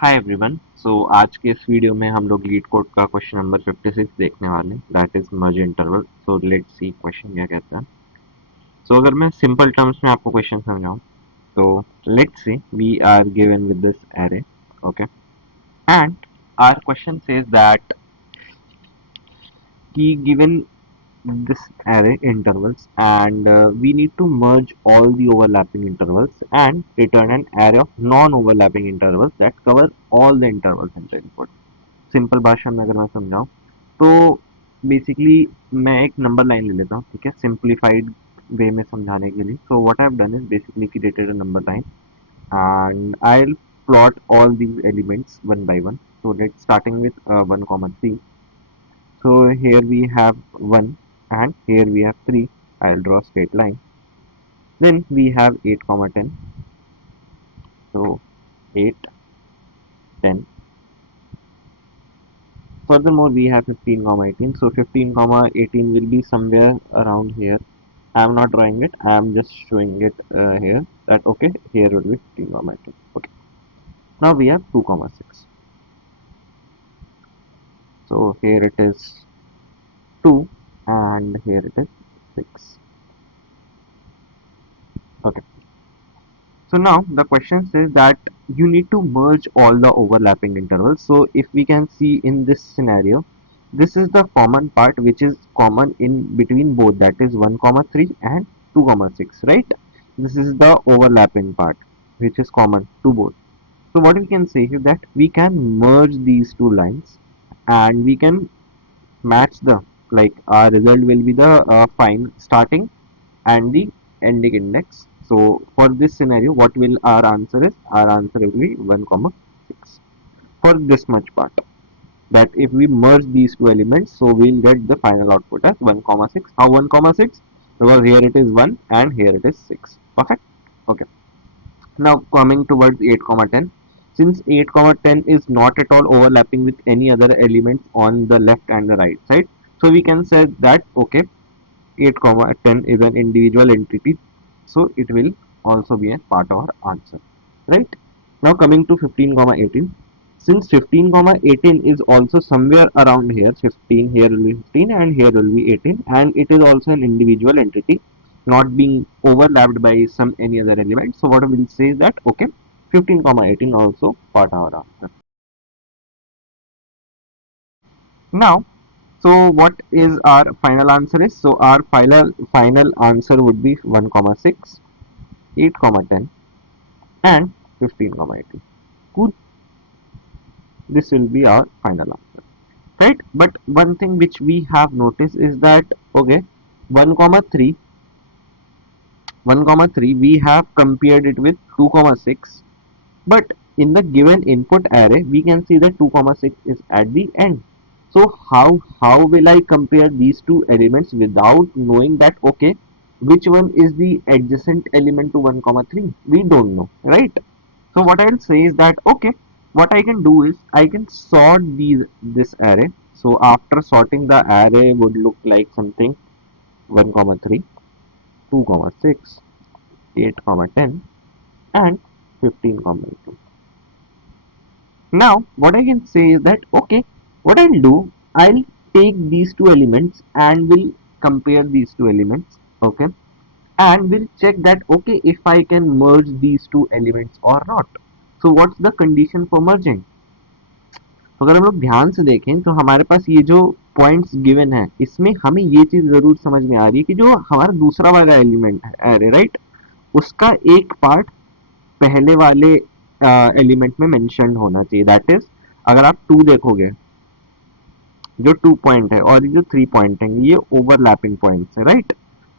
Hi everyone. आज के इस वीडियो में हम लोग लीड कोड का क्वेश्चन नंबर 56 देखने वाले हैं, that is merge interval. So let's C question क्या कहता है। अगर मैं सिंपल टर्म्स में आपको क्वेश्चन समझाऊं तो let's see we are given with this array, okay, and our question says that की given this array intervals and we need to merge all the overlapping intervals and return an array of non-overlapping intervals that cover all the intervals in the input। Simple भाषा में अगर मैं समझाऊं तो basically मैं एक number line ले लेता हूँ, ठीक है, सिंप्लीफाइड वे में समझाने के लिए। So what I have done is basically created a number line and I'll plot all these elements one by one। So let's starting with 1 comma 3। So here we have 1 and here we have 3. I'll draw straight line. Then we have 8 comma 10. So 8, 10. Furthermore we have 15 comma 18. So 15 comma 18 will be somewhere around here. I am not drawing it, I am just showing it here, that okay, here will be 15 comma 18. Okay. Now we have 2 comma 6. So here it is 2 and here it is 6. Okay. So now the question says that you need to merge all the overlapping intervals. So if we can see in this scenario, this is the common part which is common in between both, that is 1 comma 3 and 2 comma 6, right? This is the overlapping part which is common to both. So what we can say is that we can merge these two lines and we can match the, like our result will be the fine starting and the ending index. So for this scenario, what will our answer is? Our answer will be 1 comma 6 for this much part. That if we merge these two elements, so we'll get the final output as 1 comma 6. How 1 comma 6? Because here it is 1 and here it is 6. Perfect. Okay. Now coming towards 8 comma 10. Since 8 comma 10 is not at all overlapping with any other elements on the left and the right side, so we can say that okay, 8 comma 10 is an individual entity, so it will also be a part of our answer, right? Now coming to 15 comma 18, since 15 comma 18 is also somewhere around here, 15 here will be 15 and here will be 18, and it is also an individual entity not being overlapped by some any other element. So what we will say is that okay, 15 comma 18 also part of our answer. Now, so what is our final answer is? So our final answer would be 1 comma 6, 8 comma 10 and 15 comma 18. Cool. This will be our final answer, right? But one thing which we have noticed is that okay, 1 comma 3, 1 comma 3 we have compared it with 2 comma 6, but in the given input array we can see that 2 comma 6 is at the end. So how will I compare these two elements without knowing that okay, which one is the adjacent element to 1 comma 3? We don't know, right? So what I'll say is that okay, what I can do is I can sort this array. So after sorting, the array would look like something 1 comma 3, 2 comma 6, 8 comma 10 and 15 comma 18. Now what I can say is that okay, what I'll do, I'll take these two elements and will compare these two elements, okay, and we'll check that okay, if I can merge these two elements or not. So what's the condition for merging? तो अगर हम लोग ध्यान से देखें तो हमारे पास ये जो पॉइंट्स गिवन है, इसमें हमें ये चीज जरूर समझ में आ रही है कि जो हमारा दूसरा वाला एलिमेंट है एरे, राइट, उसका एक पार्ट पहले वाले एलिमेंट में मेंशन होना चाहिए। दैट इज अगर आप 2 देखोगे, जो 2 पॉइंट है और जो 3 पॉइंट है, ये ओवरलैपिंग पॉइंट्स है, right?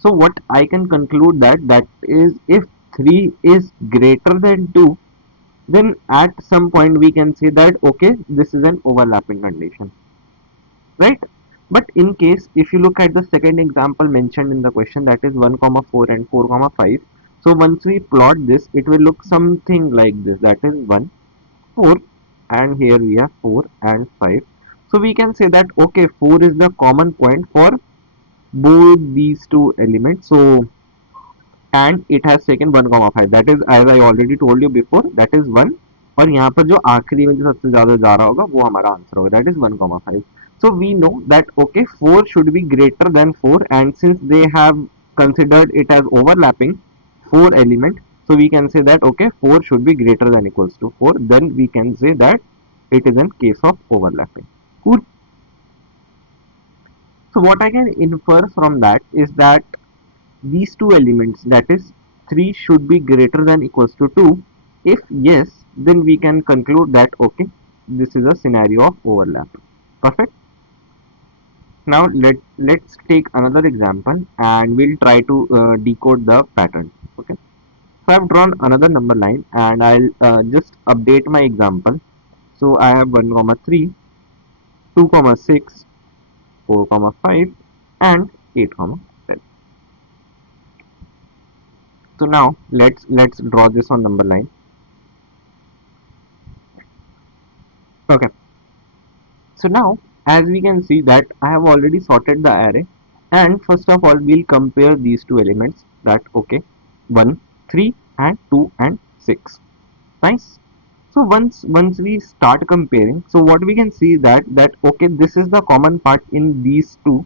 So what I can conclude that is if 3 is greater than 2, then at some point we can say that okay, this is an overlapping condition, right? But in case if you look at the second example mentioned in the question, that is 1 comma 4 and 4 comma 5, so once we plot this it will look something like this, that is 1 4 and here we have 4 and 5. So we can say that okay, 4 is the common point for both these two elements. So and it has taken 1 comma 5, that is, as I already told you before, that is 1 और यहाँ पर जो आखिरी में जो सबसे ज्यादा जा रहा होगा वो हमारा आंसर होगा, that is 1,5. So we know that okay 4 should be greater than 4, and since they have considered it as overlapping 4 element, so we can say that okay 4 should be greater than equals to 4, then we can say that it is in case of overlapping. Cool. So what I can infer from that is that these two elements, that is 3 should be greater than equals to 2. If yes, then we can conclude that okay this is a scenario of overlap. Perfect. Now let's take another example and we'll try to decode the pattern. Okay. So I've drawn another number line and I'll just update my example. So I have 1 comma 3, 2 comma 6, 4 comma 5, and 8 comma 10. So now let's draw this on number line. Okay. So now as we can see that I have already sorted the array, and first of all we'll compare these two elements, that okay 1 3 and 2 and 6. Nice. So once we start comparing, so what we can see that okay this is the common part in these two.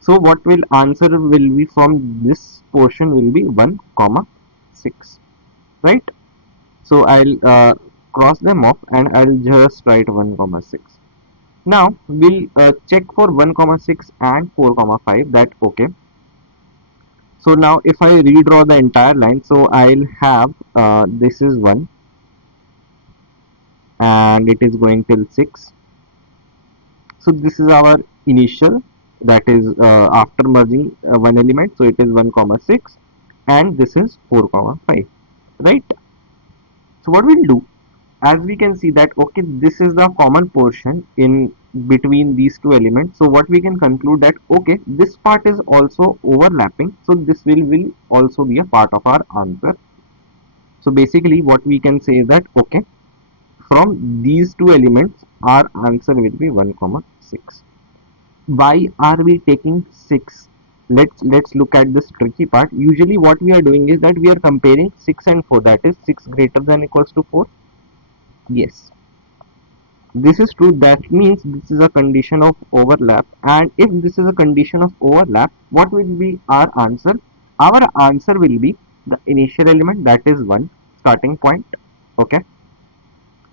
So what will answer will be from this portion will be 1 comma 6, right? So I'll cross them off and I'll just write 1 comma 6. Now we'll check for 1 comma 6 and 4 comma 5, that okay. So now if I redraw the entire line, so I'll have this is 1 and it is going till 6. So this is our initial, that is after merging one element, so it is 1 comma 6 and this is 4 comma 5, right? So what we'll do, as we can see that okay this is the common portion in between these two elements, so what we can conclude that okay this part is also overlapping, so this will also be a part of our answer. So basically what we can say is that okay from these two elements our answer will be 1 comma 6. Why are we taking 6? Let's look at this tricky part. Usually what we are doing is that we are comparing 6 and 4, that is 6 greater than equals to 4. Yes, this is true. That means this is a condition of overlap, and if this is a condition of overlap, what will be our answer? Our answer will be the initial element, that is 1 starting point. Okay,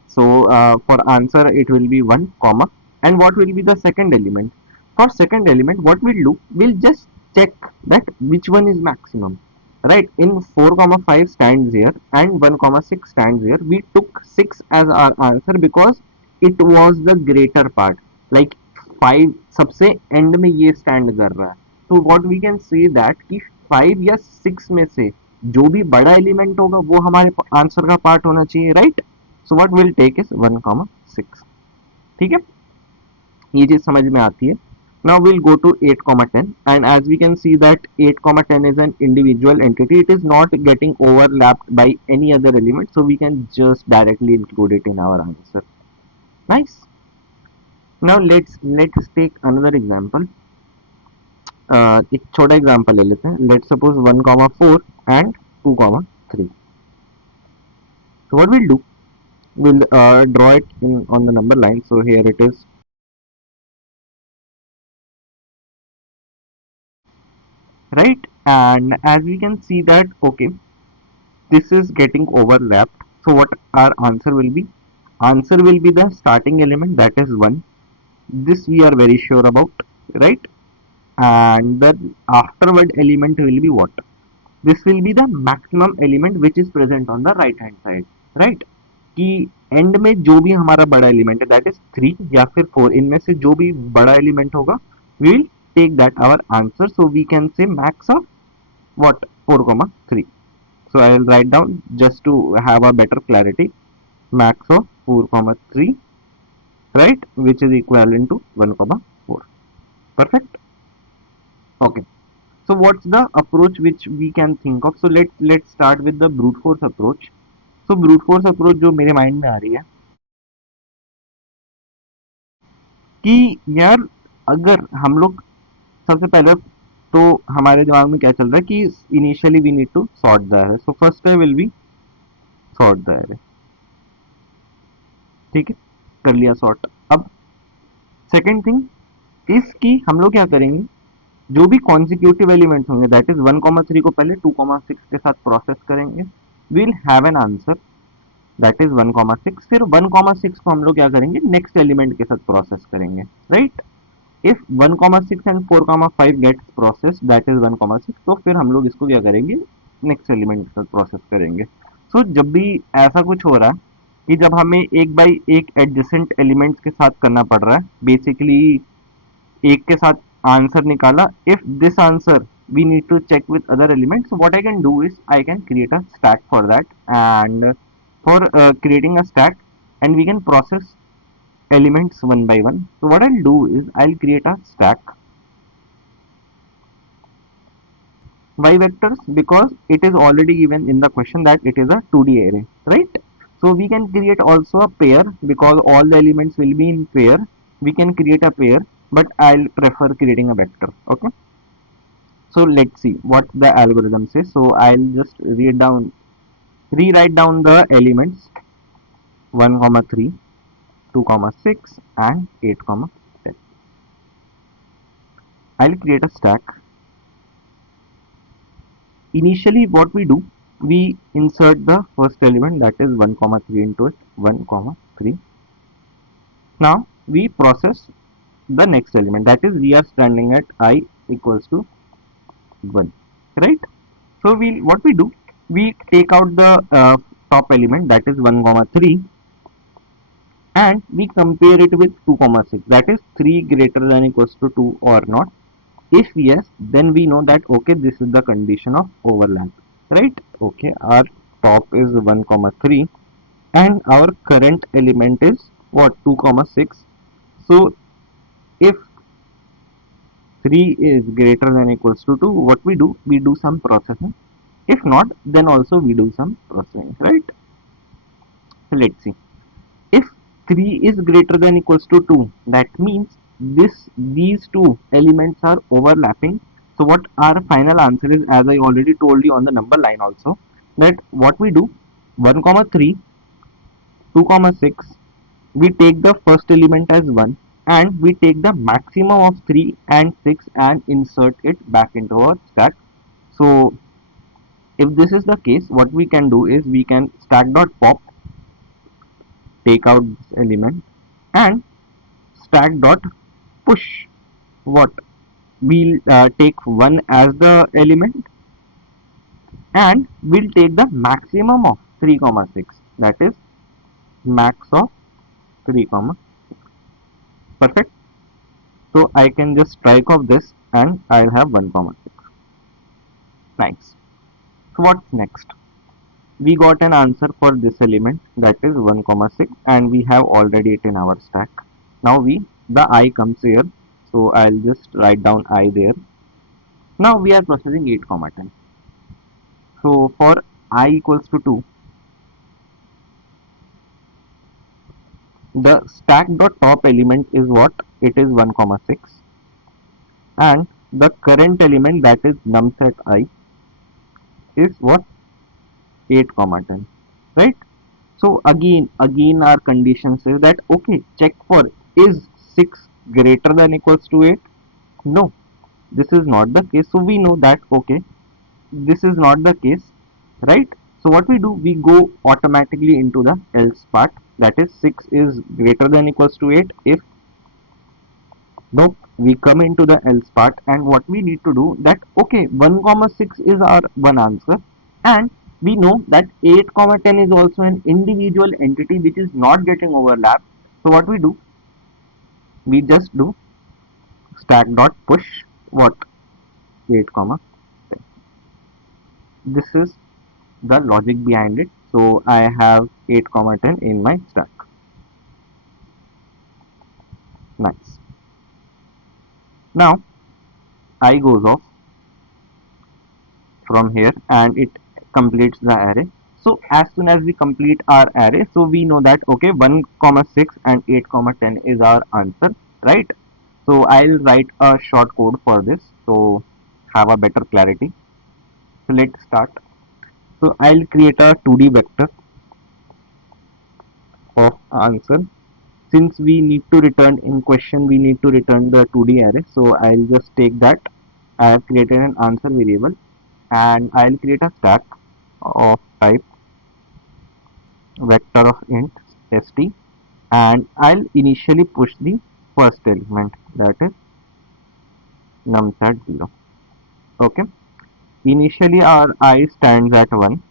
so for answer it will be 1 comma, and what will be the second element? For second element what we'll do, we'll just check that which one is maximum, right? In 4 comma 5 stands here and 1 comma 6 stands here. We took 6 as our answer because it was the greater part, like 5 सबसे and में ये stand कर रहा है, तो what we can say that कि 5 या 6 में से जो भी बड़ा एलिमेंट होगा वो हमारे आंसर का पार्ट होना चाहिए, right? So what will take is 1 comma 6. ठीक है, ये चीज समझ में आती है. Now we'll go to 8 comma 10, and as we can see that 8 comma 10 is an individual entity. It is not getting overlapped by any other element, so we can just directly include it in our answer. Nice. Now let's take another example. एक छोटा example ले लेते हैं. Let's suppose 1 comma 4 and 2 comma 3. So what we'll do, we'll draw it on the number line. So here it is, right? And as we can see that okay this is getting overlapped, so what our answer will be? Answer will be the starting element, that is 1. This we are very sure about, right? And the afterward element will be what? This will be the maximum element which is present on the right hand side, right? कि and में जो भी हमारा बड़ा element है, that is 3 या फिर 4, इनमें से जो भी बड़ा एलिमेंट होगा we will take that our answer. So we can say max of what 4 comma 3. So I will write down just to have a better clarity, max of 4 comma 3, right, which is equivalent to 1 comma 4. Perfect. Okay, so what's the approach which we can think of? So let's start with the brute force approach. So brute force approach जो मेरे mind में आ रही है कि यार अगर हम लोग सबसे पहले तो हमारे दिमाग में क्या चल रहा है कि initially we need to sort the array. So first will be sort the array. ठीक है, कर लिया सॉर्ट। अब सेकेंड थिंग इसकी हम लोग क्या करेंगे, जो भी कॉन्जिक्यूटिव एलिमेंट्स होंगे दैट इज 1,3 को पहले 2,6 के साथ प्रोसेस करेंगे, will have an answer that is 1,6। फिर 1,6 को हम लोग क्या करेंगे, नेक्स्ट एलिमेंट के साथ प्रोसेस करेंगे, right. If 1,6 and 4,5 gets process that is 1,6, तो फिर हम लोग इसको क्या करेंगे, नेक्स्ट एलिमेंट के साथ प्रोसेस करेंगे। सो जब भी ऐसा कुछ हो रहा है कि जब हमें एक बाई एक एडजेसेंट एलिमेंट्स के साथ करना पड़ रहा है, बेसिकली एक के साथ आंसर निकाला, if this answer we need to check with other elements, so what I can do is I can create a stack for that, and for creating a stack, and we can process elements one by one. So what I'll do is I'll create a stack y vectors, because it is already given in the question that it is a 2D array, right? So we can create also a pair, because all the elements will be in pair. We can create a pair, but I'll prefer creating a vector. Okay, so let's see what the algorithm says. So I'll just rewrite down the elements 1, 3, 2, 6 and 8, 10. I'll create a stack. Initially what we do, we insert the first element that is 1, 3 into it, 1, 3. Now we process the next element, that is we are standing at I equals to 1, right? So what we do, we take out the top element that is 1, 3, and we compare it with 2, 6, that is 3 greater than equals to 2 or not. If yes, then we know that okay, this is the condition of overlap, right? Okay, our top is 1, 3 and our current element is what, 2, 6. So if 3 is greater than equals to 2, what we do some processing. If not, then also we do some processing, right? So let's see. If 3 is greater than equals to 2, that means these two elements are overlapping. So what our final answer is, as I already told you on the number line also, that what we do, 1, 3, 2, 6, we take the first element as 1 and we take the maximum of 3 and 6 and insert it back into our stack. So if this is the case, what we can do is we can stack.pop, take out this element, and stack.push, what, we'll take 1 as the element and we'll take the maximum of 3, 6, that is max of 3, 6. Perfect. So I can just strike off this and I'll have 1, 6. Nice. So what's next? We got an answer for this element that is 1, 6 and we have already it in our stack. Now the I comes here, so I'll just write down I there. Now we are processing 8, 10. So for I equals to 2, the stack dot top element is what, it is 1, 6, and the current element that is num set I is what, 8, 10, right? So again our condition says that okay, check for, is 6 greater than equals to 8? No, this is not the case. So we know that okay, this is not the case, right? So what we do, we go automatically into the else part, that is 6 is greater than equals to 8. If nope, we come into the else part, and what we need to do that okay, 1, 6 is our one answer, and we know that 8, 10 is also an individual entity which is not getting overlapped. So what we do, we just do stack dot push what, 8, 10. This is the logic behind it. So I have 8, 10 in my stack. Nice. Now I goes off from here and it completes the array. So as soon as we complete our array, so we know that okay, 1, 6 and 8, 10 is our answer, right? So I'll write a short code for this so have a better clarity. So let's start. So I'll create a 2D vector of answer. Since we need to return in question, we need to return the 2D array. So I'll just take that. I have created an answer variable and I'll create a stack of type vector of int st, and I'll initially push the first element, that is nums at 0. Okay. Initially our I stands at 1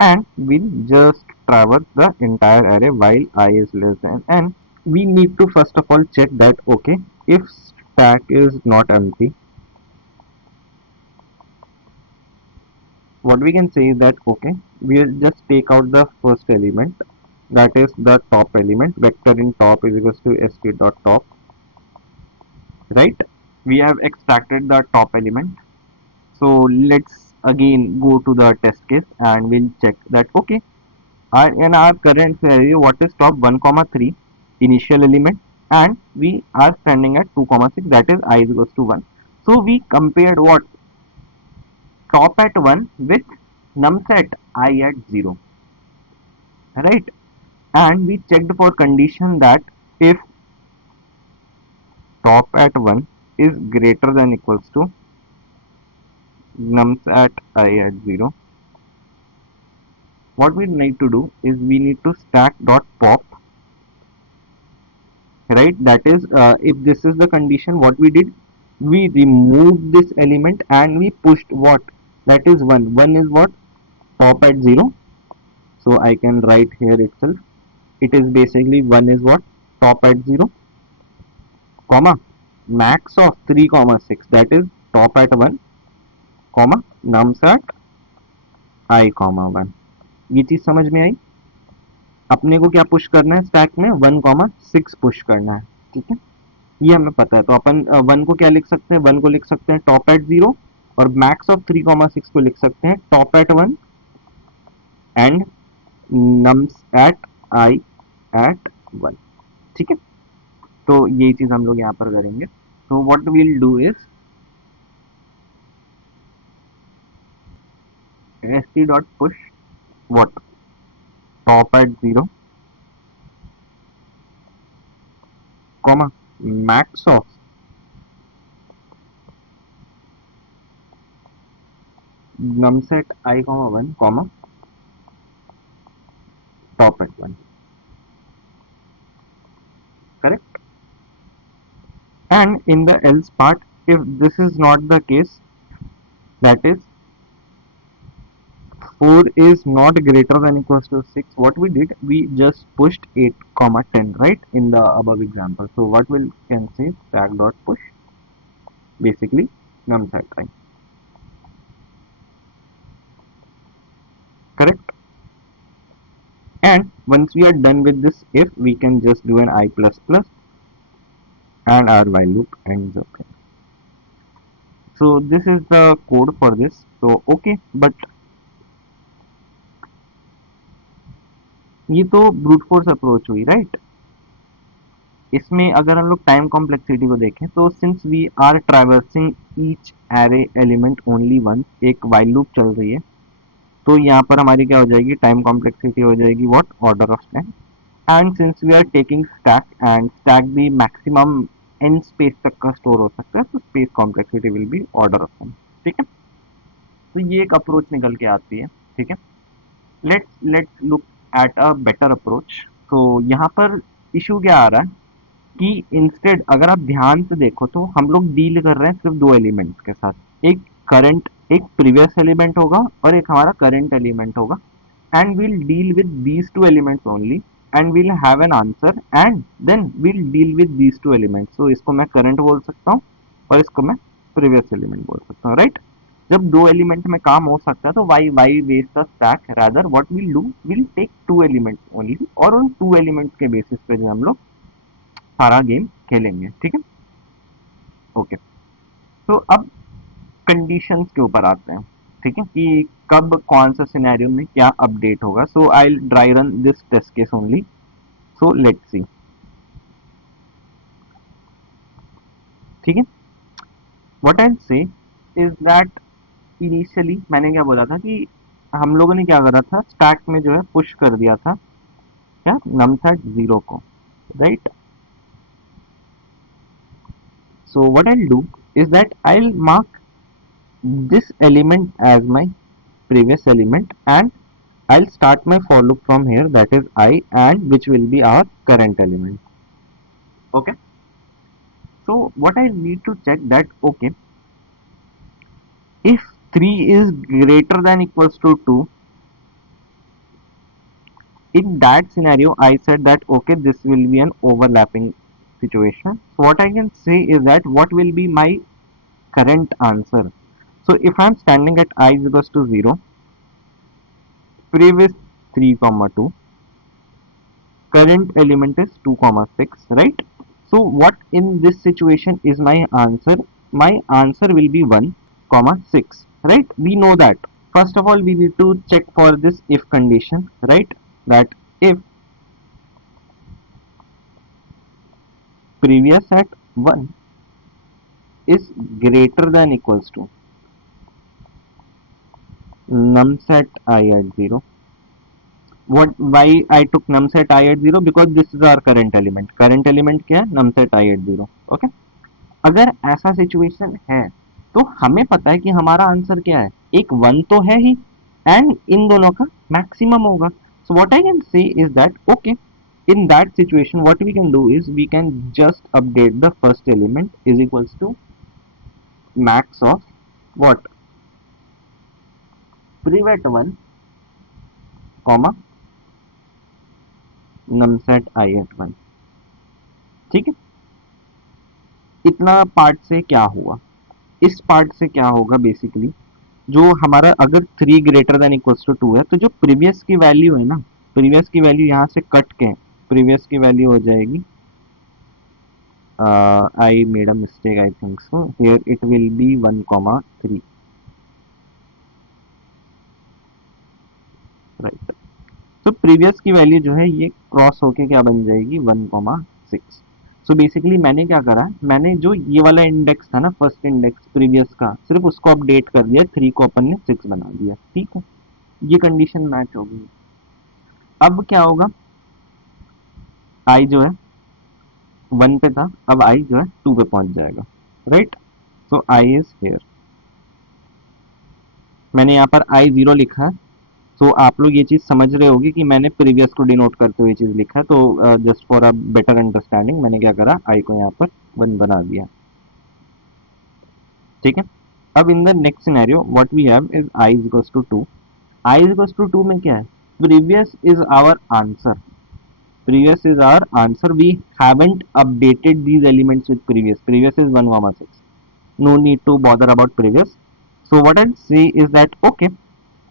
and we'll just traverse the entire array while I is less than n. We need to first of all check that, okay, if stack is not empty, what we can say is that, okay, we'll just take out the first element, that is the top element. Vector in top is equals to st dot top, right? We have extracted the top element. So let's again go to the test case and we'll check that, okay, in our current scenario, what is top 1 comma 3 initial element, and we are standing at 2 comma 6, that is I is equals to 1. So we compared what, top at 1 with nums at I at 0, right? And we checked for condition that if top at 1 is greater than equals to nums at I at 0, what we need to do is we need to stack dot pop, right? That is, if this is the condition, what we did, we removed this element and we pushed what, that is 1. 1 is what, top at 0. So I can write here itself, it is basically 1 is what, top at 0, comma max of 3 comma 6, that is top at 1, comma nums at I comma 1. ये चीज समझ में आई? अपने को क्या push करना है stack में, 1 कॉमा 6 पुश करना है, ठीक है, ये हमें पता है. तो अपन 1 को क्या लिख सकते हैं, 1 को लिख सकते हैं टॉप एट 0 और मैक्स ऑफ 3 कॉमा 6 को लिख सकते हैं top at 1 and nums at i at 1, ठीक है. तो यही चीज हम लोग यहाँ पर करेंगे. तो what we'll do is st dot push what, top at 0 comma max of nums at I comma 1 comma top at 1, correct? And in the else part, if this is not the case, that is 4 is not greater than equals to 6, what we did, we just pushed 8 comma 10, right, in the above example. So what we can say, stack dot push basically nums at I, correct? And once we are done with this, if we can just do an I plus plus and our while loop ends up here. So this is the code for this. So okay, but ये तो brute force approach हुई, right? इसमें अगर हम लोग time complexity को देखें तो since we are traversing each array element only once, एक वाइल लूप चल रही है, तो यहाँ पर हमारी क्या हो जाएगी, टाइम कॉम्प्लेक्सिटी हो जाएगी what, order of 10. And since we are taking stack and stack भी मैक्सिमम n स्पेस तक का स्टोर हो सकता है, तो space complexity will be order of 10, ठीक है. तो ये एक अप्रोच निकल के आती है, ठीक है. Let's look at a better approach. तो यहाँ पर इशू क्या आ रहा है कि इंस्टेड, अगर आप ध्यान से देखो तो हम लोग डील कर रहे हैं सिर्फ 2 एलिमेंट्स के साथ, एक करंट, एक प्रीवियस एलिमेंट होगा और एक हमारा करंट एलिमेंट होगा, and will deal with these 2 elements only and will have an answer and then will deal with these 2 elements. तो इसको मैं करंट बोल सकता हूँ और इसको मैं प्रीवियस एलिमेंट बोल सकता हूँ, राइट? जब 2 एलिमेंट में काम हो सकता है तो why waste the stack, rather what will do, will take 2 elements only और उन 2 एलिमेंट्स के बेसिस पे जो हम लोग सारा गेम खेलेंगे, ठीक है. ओके, तो अब कंडीशंस के ऊपर आते हैं, ठीक है, कि कब कौन सा सिनेरियो में क्या अपडेट होगा. So I will dry run this test case only. So let's see, ठीक है. व्हाट आई से इज दैट इनिशियली मैंने क्या बोला था कि हम लोगों ने क्या करा था, स्टैक में जो है पुश कर दिया था क्या नमसेट 0 को, right. So what I'll do is that I'll mark this element as my previous element, and I'll start my for loop from here, that is I, and which will be our current element. Okay. So what I need to check that, okay, if 3 is greater than equals to 2, in that scenario I said that okay, this will be an overlapping situation. So what I can say is that what will be my current answer. So if I'm standing at I is equals to 0, previous 3 comma 2, current element is 2 comma 6, right? So what in this situation is my answer? My answer will be 1 comma 6, right? We know that. First of all, we need to check for this if condition, right? That if previous at 1 is greater than equals to num set I at 0. What, why I took num set I at 0? Because this is our current element. Current element क्या है? num set I at 0. Okay. अगर ऐसा situation है तो हमें पता है कि हमारा आंसर क्या है, एक 1 तो है ही एंड इन दोनों का मैक्सिमम होगा. So what I can say is that okay, in that situation what we can do is we can just update the first element is equals to max of what, private 1 comma numset I at 1. ठीक है. इतना part से क्या हुआ, इस part से क्या होगा बेसिकली, जो हमारा अगर 3 ग्रेटर देन इक्वल्स टू 2 है तो जो प्रीवियस की वैल्यू है ना, प्रीवियस की वैल्यू यहाँ से कट के प्रीवियस की वैल्यू हो जाएगी, I made a mistake, I think so here it will be 1,3, right. तो प्रीवियस की वैल्यू जो है ये क्रॉस होके क्या बन जाएगी 1,6. सो बेसिकली मैंने क्या करा, मैंने जो ये वाला इंडेक्स था ना, फर्स्ट इंडेक्स प्रीवियस का, सिर्फ उसको अपडेट कर दिया, 3 को अपन ने 6 बना दिया. ठीक है, ये कंडीशन मैच हो गई. अब क्या होगा, आई जो है 1 पे था, अब आई जो है 2 पे पहुंच जाएगा, right. So I is here. मैंने यहाँ पर आई 0 लिखा है. तो आप लोग ये चीज समझ रहे होगी कि मैंने प्रीवियस को डिनोट करते हुए चीज लिखा है. तो just for a better understanding मैंने क्या करा, आई को यहाँ पर 1 बना दिया. ठीक है. अब in the next scenario what we have is i is equals to 2. I is equals to 2 में क्या है, previous is our answer. Previous is our answer. We haven't updated these elements with previous. Previous is 1,6. No need to bother about previous. So what I'll say is that okay,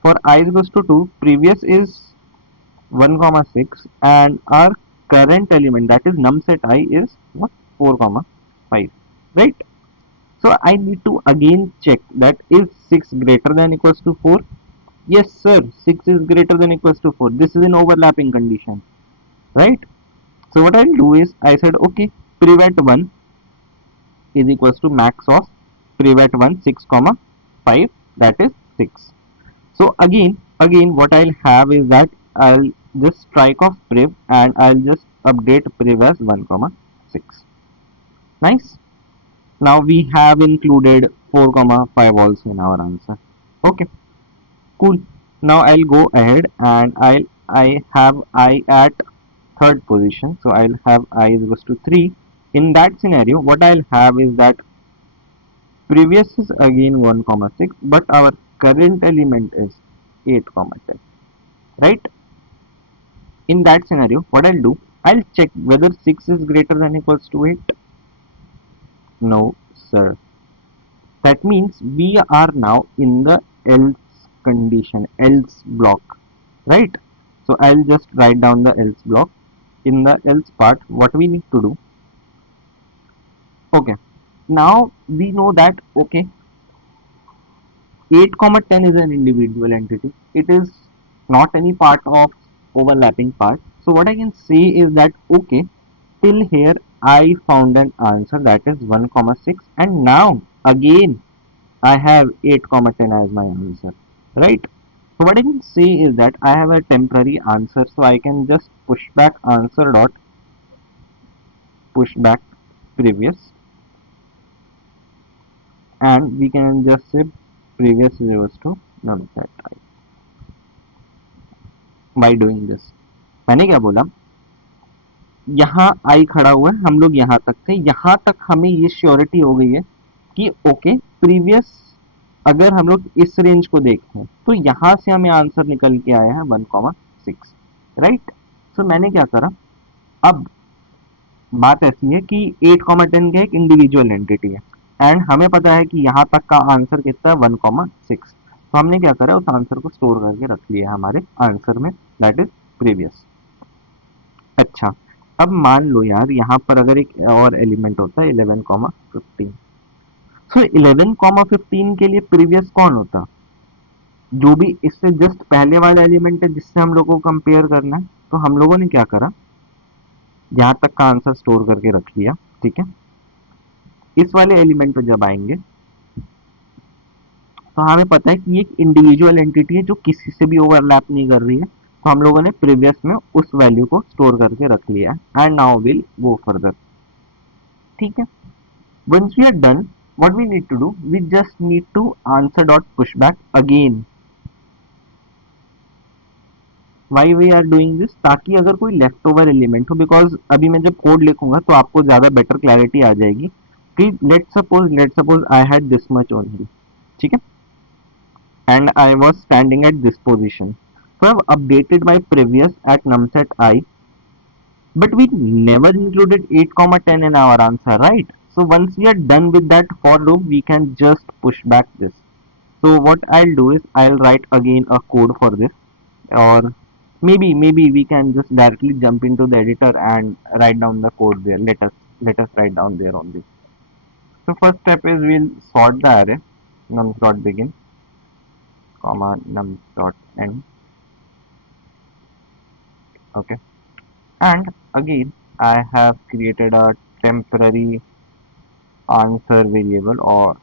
for I is equals to 2, previous is 1,6 and our current element, that is num set I, is what, 4,5, right? So I need to again check that is 6 greater than equals to 4. Yes sir, 6 is greater than equals to 4. This is an overlapping condition, right? So what I'll do is I said okay, private 1 is equals to max of private 1 6 comma 5, that is 6. So again what I'll have is that I'll just strike off priv and I'll just update priv as 1 comma 6. Nice. Now we have included 4 comma 5 also in our answer. Okay, cool. Now I'll go ahead and I have I at third position, so I'll have I is equals to 3. In that scenario what I'll have is that previous is again 1 comma 6 but our current element is 8 comma 10, right? In that scenario what I'll do, I'll check whether 6 is greater than equals to 8. No sir. That means we are now in the else condition, else block, right? So I'll just write down the else block. In the else part what we need to do, okay, now we know that okay, 8 comma 10 is an individual entity, it is not any part of overlapping part. So what I can say is that okay, till here I found an answer, that is 1 comma 6, and now again I have 8 comma 10 as my answer, right? So what I can say is that I have a temporary answer, so I can just push back answer dot push back previous, and we can just say previous is equals to num set I. By doing this, मैंने क्या बोला, यहाँ आई खड़ा हुआ है, हम लोग यहाँ तक थे, यहाँ तक हमें ये श्योरिटी हो गई है कि ओके प्रीवियस, अगर हम लोग इस रेंज को देखें तो यहाँ से हमें आंसर निकल के आया है 1,6, राइट। सो मैंने क्या करा, अब बात ऐसी है कि 8,10 का एक इंडिविजुअल एंटिटी है एंड हमें पता है कि यहाँ तक का आंसर कितना है 1,6, तो हमने क्या करा, उस आंसर को स्टोर करके रख लिया हमारे आंसर में, दैट इज प्रीवियस। अच्छा, अब मान लो यार यहाँ पर अगर एक और एलिमेंट होता है 11,15, सो 11,15 के लिए प्रीवियस कौन होता, जो भी इससे जस्ट पहले वाला एलिमेंट है जिससे हम लोगों को कंपेयर करना है। तो हम लोगों ने क्या करा, यहाँ तक का आंसर स्टोर करके रख लिया, ठीक है। इस वाले एलिमेंट पे जब आएंगे तो हमें पता है कि ये एक इंडिविजुअल एंटिटी है जो किसी से भी ओवरलैप नहीं कर रही है, तो हम लोगों ने प्रीवियस में उस वैल्यू को स्टोर करके रख लिया है and now will go further, ठीक है। Once we are done, what we need to do, we just need to answer dot pushback again. Why we are doing this, ताकि अगर कोई लेफ्ट ओवर एलिमेंट हो, बिकॉज अभी मैं जब code लिखूंगा तो आपको ज्यादा बेटर क्लैरिटी आ जाएगी कि let suppose I had this much only, ठीक है, and I was standing at this position, so I've updated my previous at numset I, but we never included 8,10 in our answer, right? So once we are done with that for loop, we can just push back this. So what I'll do is I'll write again a code for this, or maybe we can just directly jump into the editor and write down the code there. Let us write down there only. So first step is we'll sort the array nums dot begin comma nums dot end. Okay, and again I have created a temporary answer variable or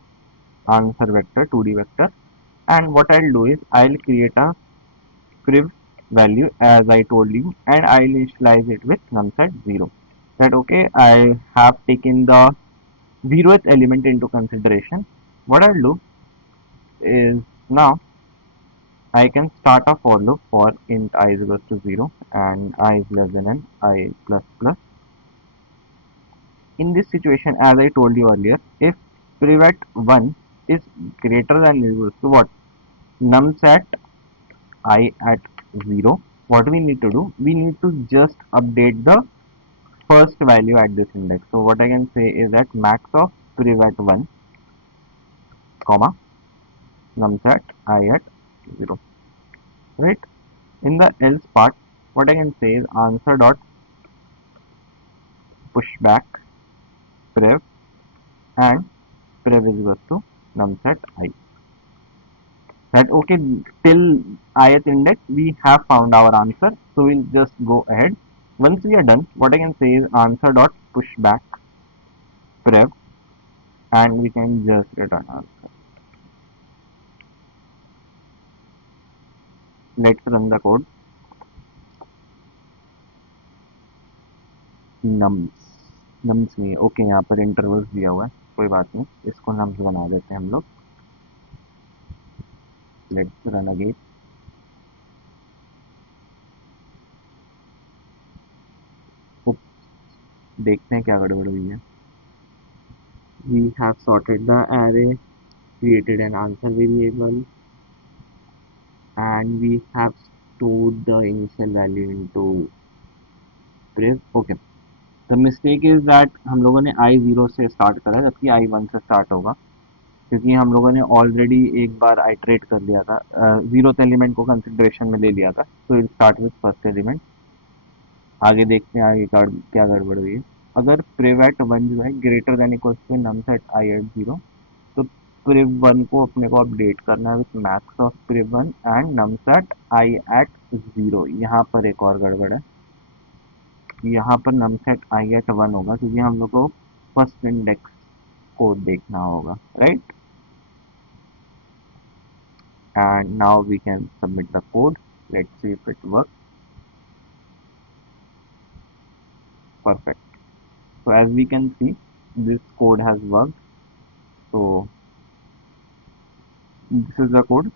answer vector 2D vector, and what I'll do is I'll create a priv value as I told you, and I'll initialize it with numset 0. That okay, I have taken the 0th element into consideration. What I'll do is now I can start a for loop for int I is equals to 0 and I is less than n I plus plus. In this situation, as I told you earlier, if privet 1 is greater than or equals to what, numset I at 0, what we need to do, we need to just update the first value at this index. So what I can say is that max of privet 1 comma numset I at 0, right? In the else part, what I can say is answer dot pushback prev and prev is equals to numset I. That okay, till ith index we have found our answer, so we'll just go ahead. Once we are done, what I can say is answer dot pushback prev and we can just return answer. Let's run the code. Nums नहीं है, okay, यहाँ पर intervals दिया हुआ है, कोई बात नहीं, इसको नम्स बना देते हैं हम लोग। Let's run again. देखते हैं क्या गड़बड़ हुई है। We have sorted the array, created an answer variable, and we have stored the initial value into priv. Okay. The mistake is that हम लोगों ने i0 से स्टार्ट करा जबकि i1 से स्टार्ट होगा, क्योंकि हम लोगों ने ऑलरेडी एक बार आइट्रेट कर लिया था, 0th एलिमेंट को कंसिडरेशन में ले लिया था। तो will start with first element. आगे देखते हैं आगे क्या गड़बड़ हुई है। अगर priv at 1 जो है greater than equals to numset I at 0, तो priv 1 को अपने को अपडेट करना है with max of priv 1 and numset I at 0। यहाँ पर एक और गड़बड़ है, यहाँ पर numset I at 1 होगा क्योंकि हम लोग को फर्स्ट इंडेक्स कोड देखना होगा, right. and now we can submit the code. Let's see if it works. Perfect. So as we can see, this code has worked. So this is the code.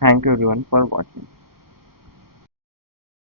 Thank you everyone for watching.